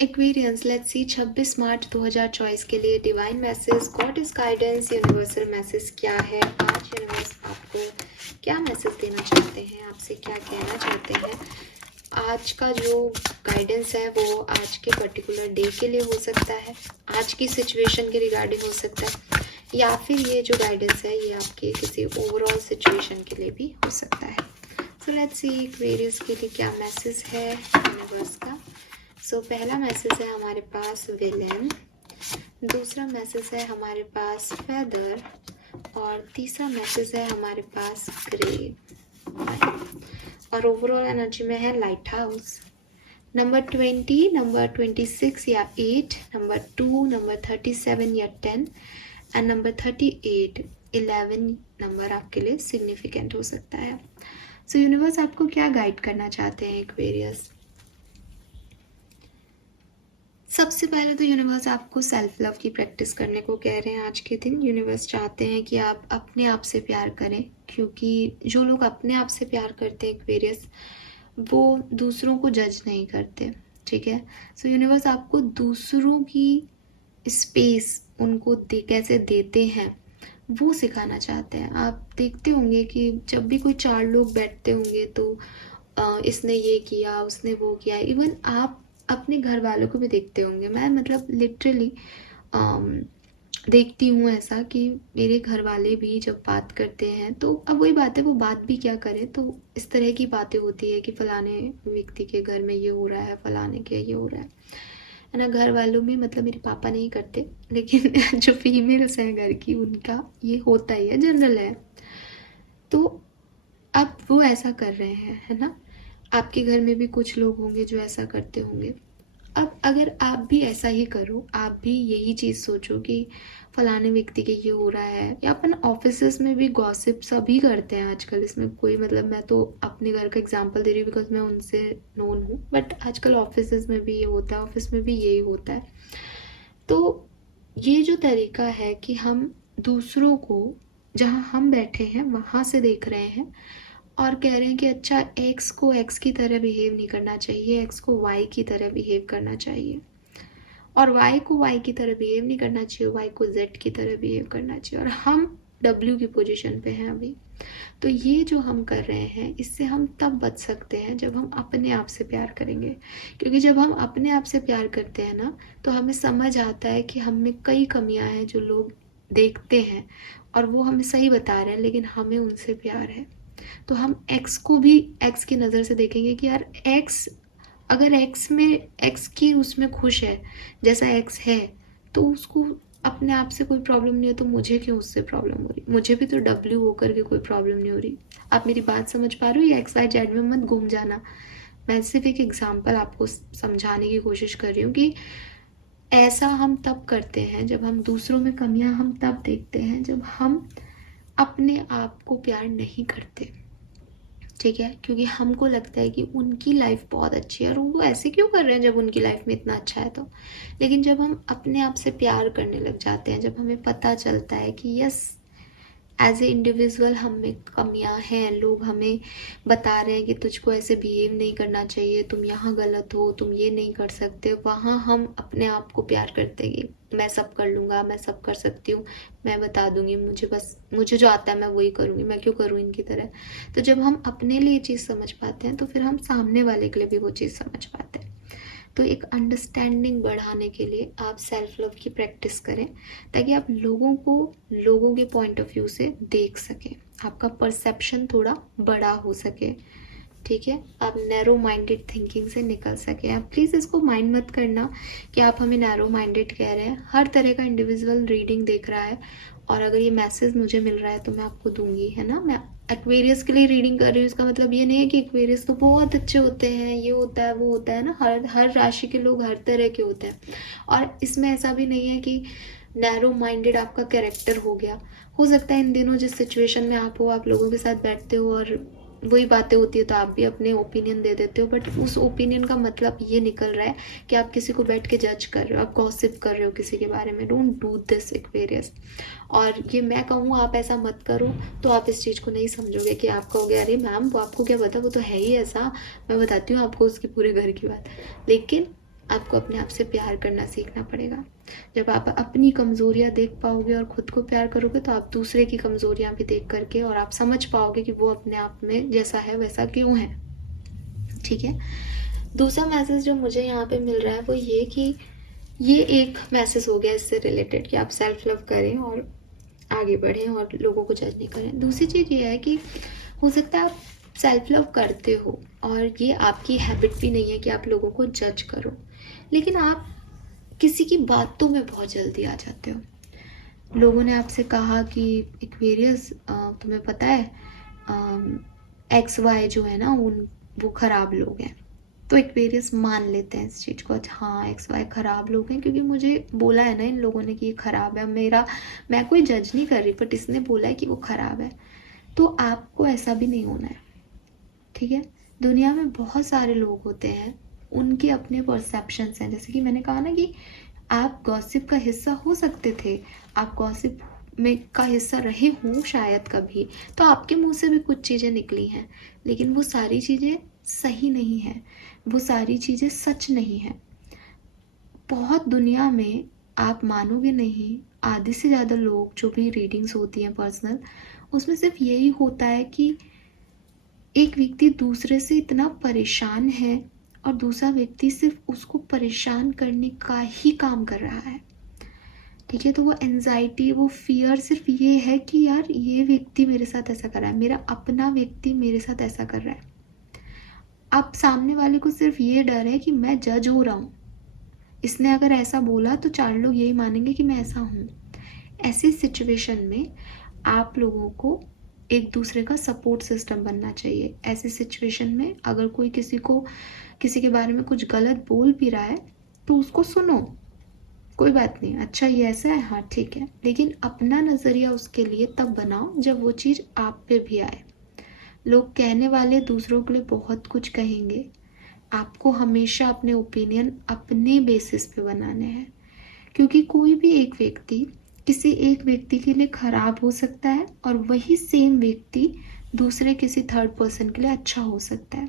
Aquarians, let's see 26 मार्च 2024 के लिए divine message, God is guidance, universal message क्या है आज। यूनिवर्स आपको क्या मैसेज देना चाहते हैं, आपसे क्या कहना चाहते हैं। आज का जो गाइडेंस है वो आज के पर्टिकुलर डे के लिए हो सकता है, आज की सिचुएशन के रिगार्डिंग हो सकता है, या फिर ये जो गाइडेंस है ये आपके किसी ओवरऑल सिचुएशन के लिए भी हो सकता है। सो लेट्स सी एक्वेरियस के लिए क्या मैसेज है यूनिवर्स का। सो पहला मैसेज है हमारे पास विलेन, दूसरा मैसेज है हमारे पास फेदर, और तीसरा मैसेज है हमारे पास ग्रेव। और ओवरऑल एनर्जी में है लाइट हाउस। नंबर 20, नंबर 26 या 8, नंबर 2, नंबर 37 या 10 एंड नंबर 38, 11 नंबर आपके लिए सिग्निफिकेंट हो सकता है। सो यूनिवर्स आपको क्या गाइड करना चाहते हैं एक्वेरियस। सबसे पहले तो यूनिवर्स आपको सेल्फ लव की प्रैक्टिस करने को कह रहे हैं आज के दिन। यूनिवर्स चाहते हैं कि आप अपने आप से प्यार करें, क्योंकि जो लोग अपने आप से प्यार करते हैं एक्वेरियस, वो दूसरों को जज नहीं करते, ठीक है। सो यूनिवर्स आपको दूसरों की स्पेस उनको कैसे देते हैं वो सिखाना चाहते हैं। आप देखते होंगे कि जब भी कोई 4 लोग बैठते होंगे तो इसने ये किया, उसने वो किया। इवन आप अपने घर वालों को भी देखते होंगे, मैं मतलब लिटरली देखती हूँ ऐसा कि मेरे घर वाले भी जब बात करते हैं तो अब वही बात है, वो बात भी क्या करें, तो इस तरह की बातें होती है कि फलाने व्यक्ति के घर में ये हो रहा है, फलाने के ये हो रहा है ना। घर वालों में मतलब मेरे पापा नहीं करते, लेकिन जो फीमेल्स हैं घर की उनका ये होता ही है, जनरल है। तो अब वो ऐसा कर रहे हैं, है ना। आपके घर में भी कुछ लोग होंगे जो ऐसा करते होंगे। अब अगर आप भी ऐसा ही करो, आप भी यही चीज़ सोचो कि फलाने व्यक्ति के ये हो रहा है, या अपन ऑफिसेस में भी गॉसिप सभी करते हैं आजकल, इसमें कोई मतलब, मैं तो अपने घर का एग्जांपल दे रही हूँ बिकॉज मैं उनसे नोन हूँ, बट आजकल ऑफिसेस में भी ये होता है, ऑफिस में भी यही होता है। तो ये जो तरीका है कि हम दूसरों को जहाँ हम बैठे हैं वहाँ से देख रहे हैं और कह रहे हैं कि अच्छा एक्स को एक्स की तरह बिहेव नहीं करना चाहिए, एक्स को वाई की तरह बिहेव करना चाहिए, और वाई को वाई की तरह बिहेव नहीं करना चाहिए, वाई को जेड की तरह बिहेव करना चाहिए, और हम डब्ल्यू की पोजीशन पे हैं अभी। तो ये जो हम कर रहे हैं इससे हम तब बच सकते हैं जब हम अपने आप से प्यार करेंगे, क्योंकि जब हम अपने आप से प्यार करते हैं ना तो हमें समझ आता है कि हम में कई कमियां हैं जो लोग देखते हैं और वो हमें सही बता रहे हैं, लेकिन हमें उनसे प्यार है। तो हम एक्स को भी एक्स की नज़र से देखेंगे कि यार एक्स, अगर एक्स में एक्स की उसमें खुश है जैसा एक्स है, तो उसको अपने आप से कोई प्रॉब्लम नहीं है, तो मुझे क्यों उससे प्रॉब्लम हो रही, मुझे भी तो डब्ल्यू होकर के कोई प्रॉब्लम नहीं हो रही। आप मेरी बात समझ पा रहे हो, या एक्स वाई जेड में मत घूम जाना। मैं सिर्फ एक एग्जाम्पल आपको समझाने की कोशिश कर रही हूँ कि ऐसा हम तब करते हैं जब हम दूसरों में कमियां हम तब देखते हैं जब हम अपने आप को प्यार नहीं करते, ठीक है। क्योंकि हमको लगता है कि उनकी लाइफ बहुत अच्छी है और वो ऐसे क्यों कर रहे हैं जब उनकी लाइफ में इतना अच्छा है तो। लेकिन जब हम अपने आप से प्यार करने लग जाते हैं, जब हमें पता चलता है कि यस एज ए इंडिविजुअल हम में कमियां हैं, लोग हमें बता रहे हैं कि तुझको ऐसे बिहेव नहीं करना चाहिए, तुम यहाँ गलत हो, तुम ये नहीं कर सकते, वहाँ हम अपने आप को प्यार करते हैं कि मैं सब कर लूँगा, मैं सब कर सकती हूँ, मैं बता दूँगी, मुझे जो आता है मैं वही करूँगी, मैं क्यों करूँ इनकी तरह। तो जब हम अपने लिए चीज़ समझ पाते हैं तो फिर हम सामने वाले के लिए भी वो चीज़ समझ पाते हैं। तो एक अंडरस्टैंडिंग बढ़ाने के लिए आप सेल्फ लव की प्रैक्टिस करें, ताकि आप लोगों को लोगों के पॉइंट ऑफ व्यू से देख सकें, आपका परसेप्शन थोड़ा बड़ा हो सके, ठीक है। आप नैरो माइंडेड थिंकिंग से निकल सके। आप प्लीज़ इसको माइंड मत करना कि आप हमें नैरो माइंडेड कह रहे हैं। हर तरह का इंडिविजुअल रीडिंग देख रहा है, और अगर ये मैसेज मुझे मिल रहा है तो मैं आपको दूंगी, है ना। मैं एक्वेरियस के लिए रीडिंग कर रही हूँ, इसका मतलब ये नहीं है कि एक्वेरियस तो बहुत अच्छे होते हैं, ये होता है वो होता है ना। हर राशि के लोग हर तरह के होते हैं, और इसमें ऐसा भी नहीं है कि नैरो माइंडेड आपका कैरेक्टर हो गया। हो सकता है इन दिनों जिस सिचुएशन में आप हो, आप लोगों के साथ बैठते हो और वही बातें होती है तो आप भी अपने ओपिनियन दे देते हो, बट उस ओपिनियन का मतलब ये निकल रहा है कि आप किसी को बैठ के जज कर रहे हो, आप गॉसिप कर रहे हो किसी के बारे में। Don't do this Aquarius. और ये मैं कहूँ आप ऐसा मत करो तो आप इस चीज़ को नहीं समझोगे कि आप कहोगे अरे मैम वो आपको क्या पता, वो तो है ही ऐसा, मैं बताती हूँ आपको उसके पूरे घर की बात। लेकिन आपको अपने आप से प्यार करना सीखना पड़ेगा। जब आप अपनी कमज़ोरियाँ देख पाओगे और ख़ुद को प्यार करोगे तो आप दूसरे की कमज़ोरियाँ भी देख करके और आप समझ पाओगे कि वो अपने आप में जैसा है वैसा क्यों है। ठीक है। दूसरा मैसेज जो मुझे यहाँ पे मिल रहा है वो ये कि ये एक मैसेज हो गया इससे रिलेटेड कि आप सेल्फ लव करें और आगे बढ़ें और लोगों को जज नहीं करें। दूसरी चीज़ ये है कि हो सकता है आप सेल्फ लव करते हो और ये आपकी हैबिट भी नहीं है कि आप लोगों को जज करो, लेकिन आप किसी की बातों में बहुत जल्दी आ जाते हो। लोगों ने आपसे कहा कि एक्वेरियस तुम्हें पता है XY जो है ना वो ख़राब लोग हैं, तो एक्वेरियस मान लेते हैं इस चीज़ को, अच्छा हाँ XY ख़राब लोग हैं क्योंकि मुझे बोला है ना इन लोगों ने कि ये ख़राब है। मैं कोई जज नहीं कर रही, बट इसने बोला है कि वो ख़राब है, तो आपको ऐसा भी नहीं होना है। ठीक है। दुनिया में बहुत सारे लोग होते हैं, उनके अपने परसेप्शंस हैं। जैसे कि मैंने कहा ना कि आप गॉसिप का हिस्सा हो सकते थे, आप गॉसिप में का हिस्सा रहे हों शायद कभी, तो आपके मुंह से भी कुछ चीज़ें निकली हैं, लेकिन वो सारी चीज़ें सही नहीं हैं, वो सारी चीज़ें सच नहीं हैं। बहुत दुनिया में आप मानोगे नहीं, आधे से ज़्यादा लोग जो भी रीडिंग्स होती हैं पर्सनल, उसमें सिर्फ यही होता है कि एक व्यक्ति दूसरे से इतना परेशान है और दूसरा व्यक्ति सिर्फ उसको परेशान करने का ही काम कर रहा है। ठीक है। तो वो एंजाइटी, वो फियर सिर्फ ये है कि यार ये व्यक्ति मेरे साथ ऐसा कर रहा है, मेरा अपना व्यक्ति मेरे साथ ऐसा कर रहा है। अब सामने वाले को सिर्फ ये डर है कि मैं जज हो रहा हूँ, इसने अगर ऐसा बोला तो 4 लोग यही मानेंगे कि मैं ऐसा हूँ। ऐसी सिचुएशन में आप लोगों को एक दूसरे का सपोर्ट सिस्टम बनना चाहिए। ऐसी सिचुएशन में अगर कोई किसी के बारे में कुछ गलत बोल भी रहा है तो उसको सुनो, कोई बात नहीं, अच्छा ये ऐसा है, हाँ ठीक है, लेकिन अपना नज़रिया उसके लिए तब बनाओ जब वो चीज़ आप पे भी आए। लोग कहने वाले दूसरों के लिए बहुत कुछ कहेंगे, आपको हमेशा अपने ओपिनियन अपने बेसिस पे बनाने हैं, क्योंकि कोई भी एक व्यक्ति किसी एक व्यक्ति के लिए ख़राब हो सकता है और वही सेम व्यक्ति दूसरे किसी थर्ड पर्सन के लिए अच्छा हो सकता है।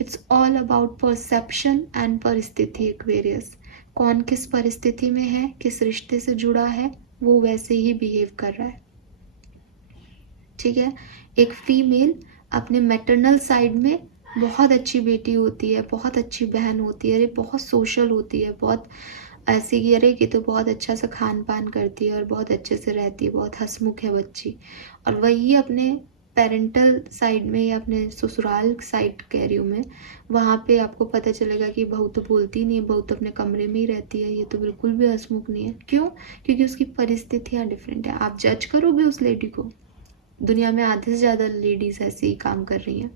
It's all about perception and परिस्थिति। एक्वेरियस कौन किस परिस्थिति में है, किस रिश्ते से जुड़ा है, वो वैसे ही बिहेव कर रहा है। ठीक है। एक फीमेल अपने मैटरनल साइड में बहुत अच्छी बेटी होती है, बहुत अच्छी बहन होती है, अरे बहुत सोशल होती है, बहुत ऐसे कि अरे ये तो बहुत अच्छा सा खान पान करती है और बहुत अच्छे से रहती है, बहुत हंसमुख है बच्ची। और वही अपने पेरेंटल साइड में या अपने ससुराल साइड कह रही हूँ मैं, वहाँ पे आपको पता चलेगा कि बहू तो बोलती नहीं है, बहू तो अपने कमरे में ही रहती है, ये तो बिल्कुल भी हंसमुख नहीं है। क्यों? क्योंकि उसकी परिस्थितियाँ डिफरेंट है। आप जज करोगे उस लेडी को? दुनिया में आधे से ज़्यादा लेडीज़ ऐसे ही काम कर रही हैं।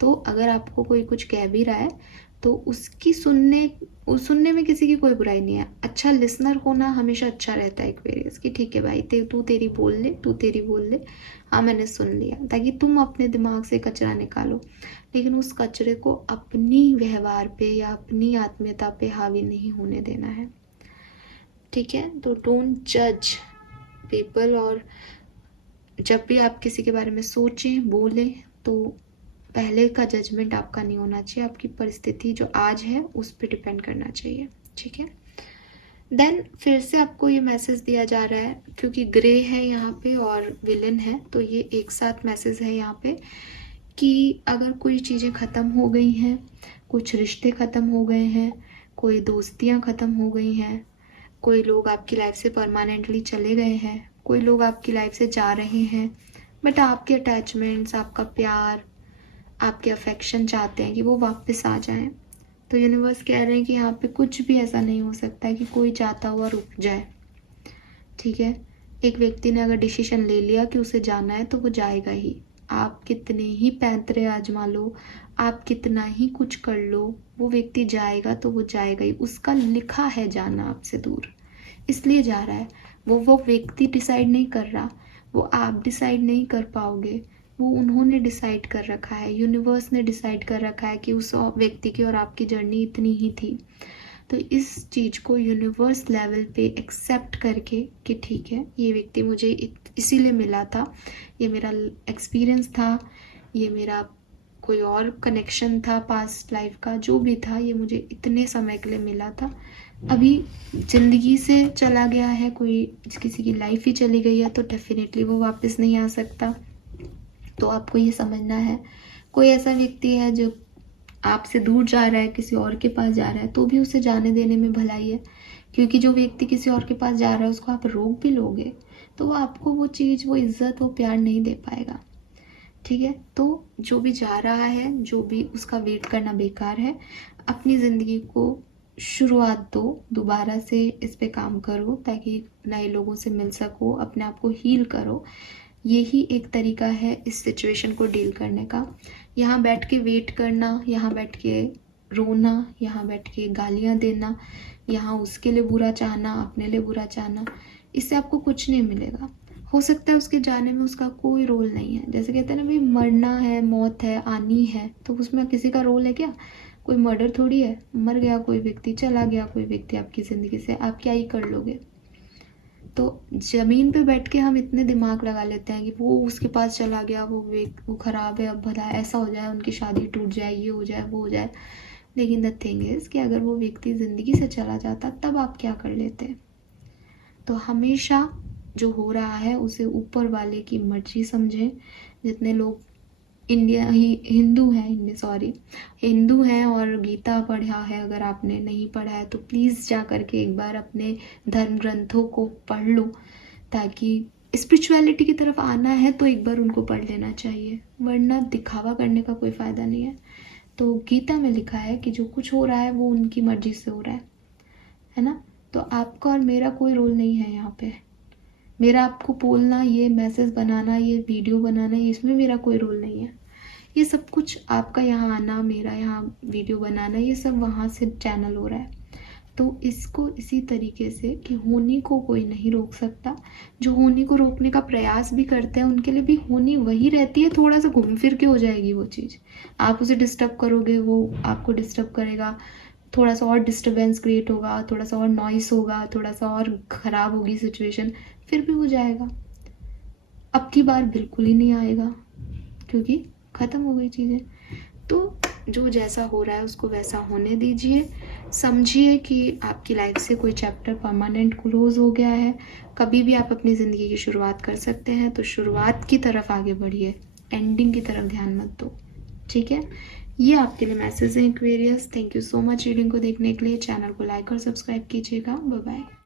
तो अगर आपको कोई कुछ कह भी रहा है तो उसकी सुनने में किसी की कोई बुराई नहीं है। अच्छा लिसनर होना हमेशा अच्छा रहता है एक्वेरियस, कि ठीक है भाई तू तेरी बोल ले, हाँ मैंने सुन लिया, ताकि तुम अपने दिमाग से कचरा निकालो, लेकिन उस कचरे को अपनी व्यवहार पे या अपनी आत्मीयता पे हावी नहीं होने देना है। ठीक है। तो डोंट जज पीपल, और जब भी आप किसी के बारे में सोचें बोलें तो पहले का जजमेंट आपका नहीं होना चाहिए, आपकी परिस्थिति जो आज है उस पर डिपेंड करना चाहिए। ठीक है। देन फिर से आपको ये मैसेज दिया जा रहा है, क्योंकि ग्रे है यहाँ पे और विलन है, तो ये एक साथ मैसेज है यहाँ पे कि अगर कोई चीज़ें ख़त्म हो गई हैं, कुछ रिश्ते ख़त्म हो गए हैं, कोई दोस्तियाँ ख़त्म हो गई हैं, कोई लोग आपकी लाइफ से परमानेंटली चले गए हैं, कोई लोग आपकी लाइफ से जा रहे हैं, बट आपके अटैचमेंट्स, आपका प्यार, आपके अफेक्शन चाहते हैं कि वो वापस आ जाएं, तो यूनिवर्स कह रहे हैं कि यहाँ पे कुछ भी ऐसा नहीं हो सकता है कि कोई चाहता हुआ रुक जाए। ठीक है। एक व्यक्ति ने अगर डिसीजन ले लिया कि उसे जाना है तो वो जाएगा ही। आप कितने ही पैंतरे आजमा लो, आप कितना ही कुछ कर लो, वो व्यक्ति जाएगा तो वो जाएगा ही। उसका लिखा है जाना आपसे दूर, इसलिए जा रहा है। वो व्यक्ति डिसाइड नहीं कर रहा, वो आप डिसाइड नहीं कर पाओगे, वो उन्होंने डिसाइड कर रखा है, यूनिवर्स ने डिसाइड कर रखा है कि उस व्यक्ति की और आपकी जर्नी इतनी ही थी। तो इस चीज़ को यूनिवर्स लेवल पे एक्सेप्ट करके कि ठीक है ये व्यक्ति मुझे इसीलिए मिला था, ये मेरा एक्सपीरियंस था, ये मेरा कोई और कनेक्शन था पास्ट लाइफ का, जो भी था ये मुझे इतने समय के लिए मिला था, अभी ज़िंदगी से चला गया है, कोई किसी की लाइफ ही चली गई है तो डेफिनेटली वो वापस नहीं आ सकता। तो आपको ये समझना है, कोई ऐसा व्यक्ति है जो आपसे दूर जा रहा है, किसी और के पास जा रहा है, तो भी उसे जाने देने में भलाई है, क्योंकि जो व्यक्ति किसी और के पास जा रहा है उसको आप रोक भी लोगे तो वो आपको वो चीज़, वो इज्जत, वो प्यार नहीं दे पाएगा। ठीक है, तो जो भी जा रहा है, जो भी, उसका वेट करना बेकार है। अपनी ज़िंदगी को शुरुआत दो, दोबारा से इस पे काम करो ताकि नए लोगों से मिल सको, अपने आप को हील करो। यही एक तरीका है इस सिचुएशन को डील करने का। यहाँ बैठ के वेट करना, यहाँ बैठ के रोना, यहाँ बैठ के गालियाँ देना, यहाँ उसके लिए बुरा चाहना, अपने लिए बुरा चाहना, इससे आपको कुछ नहीं मिलेगा। हो सकता है उसके जाने में उसका कोई रोल नहीं है। जैसे कहते हैं ना भाई, मरना है, मौत है, आनी है, तो उसमें किसी का रोल है क्या? कोई मर्डर थोड़ी है। मर गया कोई व्यक्ति, चला गया कोई व्यक्ति आपकी ज़िंदगी से, आप क्या ही कर लोगे? तो ज़मीन पे बैठ के हम इतने दिमाग लगा लेते हैं कि वो उसके पास चला गया, वो ख़राब है, अब भला ऐसा हो जाए, उनकी शादी टूट जाए, ये हो जाए, वो हो जाए। लेकिन द थिंग इज़ कि अगर वो व्यक्ति ज़िंदगी से चला जाता तब आप क्या कर लेते? तो हमेशा जो हो रहा है उसे ऊपर वाले की मर्जी समझें। जितने लोग इंडिया ही हिंदू हैं, इनमें सॉरी हिंदू हैं और गीता पढ़ा है, अगर आपने नहीं पढ़ा है तो प्लीज़ जा करके एक बार अपने धर्म ग्रंथों को पढ़ लो, ताकि स्पिरिचुअलिटी की तरफ आना है तो एक बार उनको पढ़ लेना चाहिए, वरना दिखावा करने का कोई फ़ायदा नहीं है। तो गीता में लिखा है कि जो कुछ हो रहा है वो उनकी मर्जी से हो रहा है ना? तो आपका और मेरा कोई रोल नहीं है यहाँ पे। मेरा आपको बोलना, ये मैसेज बनाना, ये वीडियो बनाना, इसमें मेरा कोई रोल नहीं है। ये सब कुछ आपका यहाँ आना, मेरा यहाँ वीडियो बनाना, ये सब वहाँ से चैनल हो रहा है। तो इसको इसी तरीके से कि होनी को कोई नहीं रोक सकता। जो होनी को रोकने का प्रयास भी करते हैं उनके लिए भी होनी वही रहती है, थोड़ा सा घूम फिर के हो जाएगी वो चीज़। आप उसे डिस्टर्ब करोगे, वो आपको डिस्टर्ब करेगा, थोड़ा सा और डिस्टर्बेंस क्रिएट होगा, थोड़ा सा और नॉइस होगा, थोड़ा सा और ख़राब होगी सिचुएशन, फिर भी हो जाएगा। अब की बार बिल्कुल ही नहीं आएगा, क्योंकि ख़त्म हो गई चीज़ें। तो जो जैसा हो रहा है उसको वैसा होने दीजिए। समझिए कि आपकी लाइफ से कोई चैप्टर परमानेंट क्लोज हो गया है। कभी भी आप अपनी ज़िंदगी की शुरुआत कर सकते हैं, तो शुरुआत की तरफ आगे बढ़िए, एंडिंग की तरफ ध्यान मत दो। ठीक है, ये आपके लिए मैसेज है Aquarius. Thank you so much reading को देखने के लिए। चैनल को लाइक और सब्सक्राइब कीजिएगा। Bye bye.